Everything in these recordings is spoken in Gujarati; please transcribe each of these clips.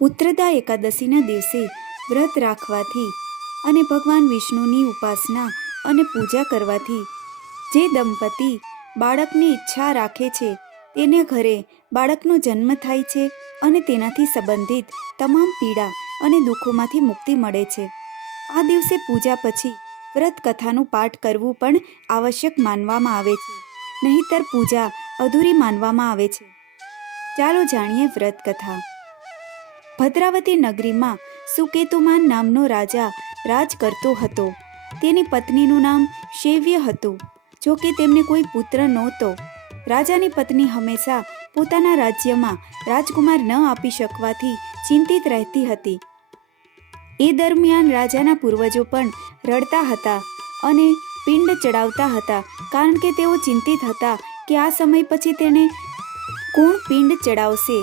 પુત્રદા એકાદશીના દિવસે વ્રત રાખવાથી અને ભગવાન વિષ્ણુની ઉપાસના અને પૂજા કરવાથી જે દંપતી બાળકની ઈચ્છા રાખે છે તેને ઘરે બાળકનો જન્મ થાય છે અને તેનાથી સંબંધિત તમામ પીડા અને દુઃખોમાંથી મુક્તિ મળે છે. આ દિવસે પૂજા પછી વ્રત કથાનું પાઠ કરવું પણ આવશ્યક માનવામાં આવે છે, નહીંતર પૂજા અધૂરી માનવામાં આવે છે. ચાલો જાણીએ વ્રત કથા. ભદ્રાવતી નગરીમાં સુકેતુમાન નામનો રાજા રાજ કરતો હતો. તેની પત્નીનું નામ શૈવ્ય હતું. જો કે તેમને કોઈ પુત્ર નહોતો. રાજાની પત્ની હંમેશા પોતાના રાજ્યમાં રાજકુમાર ન આપી શકવાથી ચિંતિત રહેતી હતી. એ દરમિયાન રાજાના પૂર્વજો પણ રડતા હતા અને પિંડ ચડાવતા હતા, કારણ કે તેઓ ચિંતિત હતા કે આ સમય પછી તેને કોણ પિંડ ચડાવશે.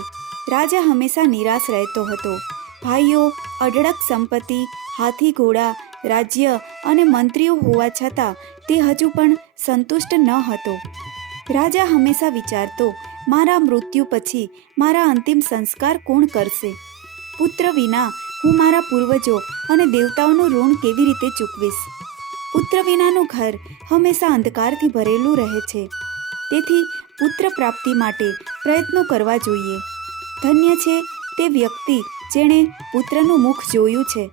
રાજા હંમેશા નિરાશ રહેતો હતો. ભાઈઓ, અઢળક સંપત્તિ, હાથી ઘોડા, રાજ્ય અને મંત્રીઓ હોવા છતાં તે હજુ પણ સંતુષ્ટ ન હતો. રાજા હંમેશા વિચારતો, મારા મૃત્યુ પછી મારા અંતિમ સંસ્કાર કોણ કરશે? પુત્ર વિના હું મારા પૂર્વજો અને દેવતાઓનું ઋણ કેવી રીતે ચૂકવીશ? પુત્ર વિનાનું ઘર હંમેશા અંધકારથી ભરેલું રહે છે. તેથી પુત્ર પ્રાપ્તિ માટે પ્રયત્નો કરવા જોઈએ. ધન્ય છે તે વ્યક્તિ જેણે પુત્રનું મુખ જોયું છે.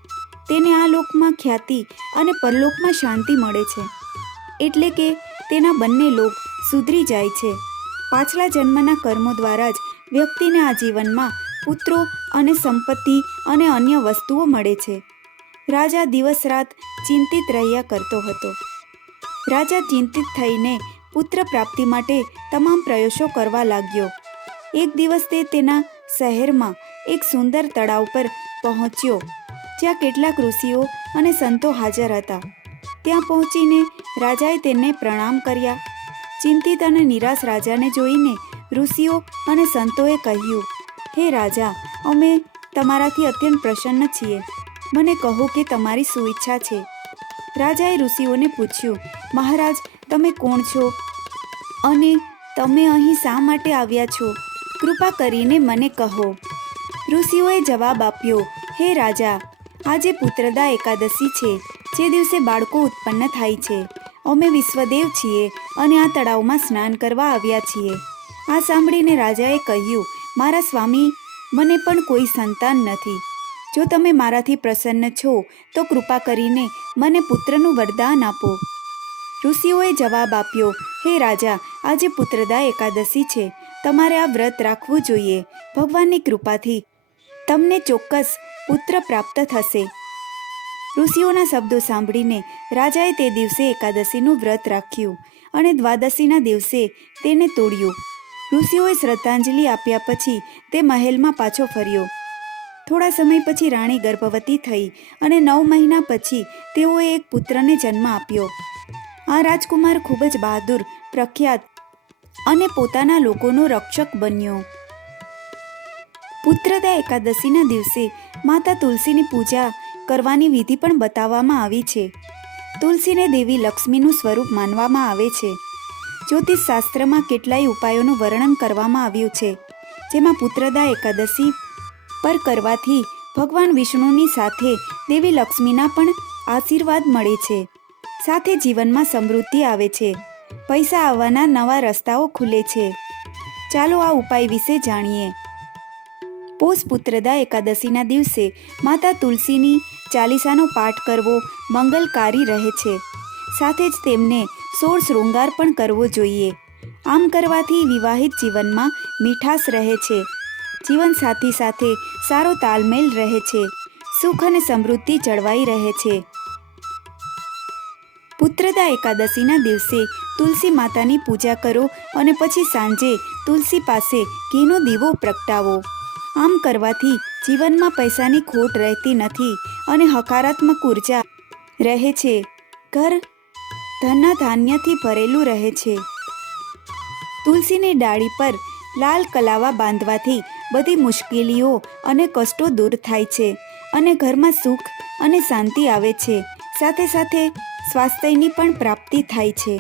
તેને આ લોકમાં ખ્યાતિ અને પરલોકમાં શાંતિ મળે છે. એટલે કે તેના બંને લોક સુધરી જાય છે. પાછલા જન્મના કર્મો દ્વારા જ વ્યક્તિને આ જીવનમાં પુત્રો અને સંપત્તિ અને અન્ય વસ્તુઓ મળે છે. રાજા દિવસ રાત ચિંતિત રહ્યા કરતો હતો. રાજા ચિંતિત થઈને પુત્ર પ્રાપ્તિ માટે તમામ પ્રયાસો કરવા લાગ્યો. એક દિવસ તે તેના શહેરમાં એક સુંદર તળાવ પર પહોંચ્યો, જ્યાં કેટલાક ઋષિઓ અને સંતો હાજર હતા. ત્યાં પહોંચીને રાજાએ તેમને પ્રણામ કર્યા. ચિંતિત અને નિરાશ રાજાને જોઈને ઋષિઓ અને સંતોએ કહ્યું, હે રાજા, અમે તમારાથી અત્યંત પ્રસન્ન છીએ. મને કહો કે તમારી શું ઈચ્છા છે? રાજાએ ઋષિઓને પૂછ્યું, મહારાજ, તમે કોણ છો અને તમે અહીં શા માટે આવ્યા છો? કૃપા કરીને મને કહો. ઋષિઓએ જવાબ આપ્યો, હે રાજા, આજે પુત્રદા એકાદશી છે, જે દિવસે બાળકો ઉત્પન્ન થાય છે. અમે વિશ્વદેવ છીએ અને આ તળાવમાં સ્નાન કરવા આવ્યા છીએ. આ સાંભળીને રાજાએ કહ્યું, મારા સ્વામી, મને પણ કોઈ સંતાન નથી. જો તમે મારાથી પ્રસન્ન છો તો કૃપા કરીને મને પુત્રનું વરદાન આપો. ઋષિઓએ જવાબ આપ્યો, હે રાજા, આજે પુત્રદા એકાદશી છે. તમારે આ વ્રત રાખવું જોઈએ. ભગવાનની કૃપાથી તમને ચોક્કસ પુત્ર પ્રાપ્ત થશે. ઋષિઓના શબ્દો સાંભળીને રાજાએ તે દિવસે એકાદશીનું વ્રત રાખ્યું અને દ્વાદશીના દિવસે તેને તોડ્યું. ઋષિઓએ શ્રદ્ધાંજલિ આપ્યા પછી તે મહેલમાં પાછો ફર્યો. થોડા સમય પછી રાણી ગર્ભવતી થઈ અને 9 મહિના પછી તેઓએ એક પુત્રને જન્મ આપ્યો. આ રાજકુમાર ખૂબ જ બહાદુર, પ્રખ્યાત અને પોતાના લોકોનો રક્ષક બન્યો. પુત્રદા એકાદશીના દિવસે માતા તુલસીની પૂજા કરવાની વિધિ પણ બતાવવામાં આવી છે. તુલસીને દેવી લક્ષ્મીનું સ્વરૂપ માનવામાં આવે છે. જ્યોતિષ શાસ્ત્રમાં કેટલાય ઉપાયોનું વર્ણન કરવામાં આવ્યું છે, જેમાં પુત્રદા એકાદશી પર કરવાથી ભગવાન વિષ્ણુની સાથે દેવી લક્ષ્મીના પણ આશીર્વાદ મળે છે. સાથે જીવનમાં સમૃદ્ધિ આવે છે. પૈસા આવવાના નવા રસ્તાઓ ખુલે છે. ચાલો આ ઉપાય વિશે જાણીએ. પોષ પુત્રદા એકાદશીના દિવસે માતા તુલસીની ચાલીસાનો પાઠ કરવો મંગલકારી રહે છે. સાથે જ તેમને 16 શૃંગાર પણ કરવો જોઈએ. આમ કરવાથી વિવાહિત જીવનમાં મીઠાશ રહે છે. જીવનસાથી સાથે સારો તાલમેલ રહે છે. સુખ અને સમૃદ્ધિ જળવાઈ રહે છે. પુત્રદા એકાદશીના દિવસે તુલસી માતાની પૂજા કરો અને પછી સાંજે તુલસી પાસે ઘીનો દીવો પ્રગટાવો. આમ કરવાથી જીવનમાં પૈસાની ખોટ રહેતી નથી અને હકારાત્મક ઉર્જા રહે છે. ઘર ધન ધાન્યથી ભરેલું રહે છે. તુલસીની ડાળી પર લાલ કલાવા બાંધવાથી બધી મુશ્કેલીઓ અને કષ્ટો દૂર થાય છે અને ઘરમાં સુખ અને શાંતિ આવે છે. સાથે સાથે સ્વાસ્થ્યની પણ પ્રાપ્તિ થાય છે.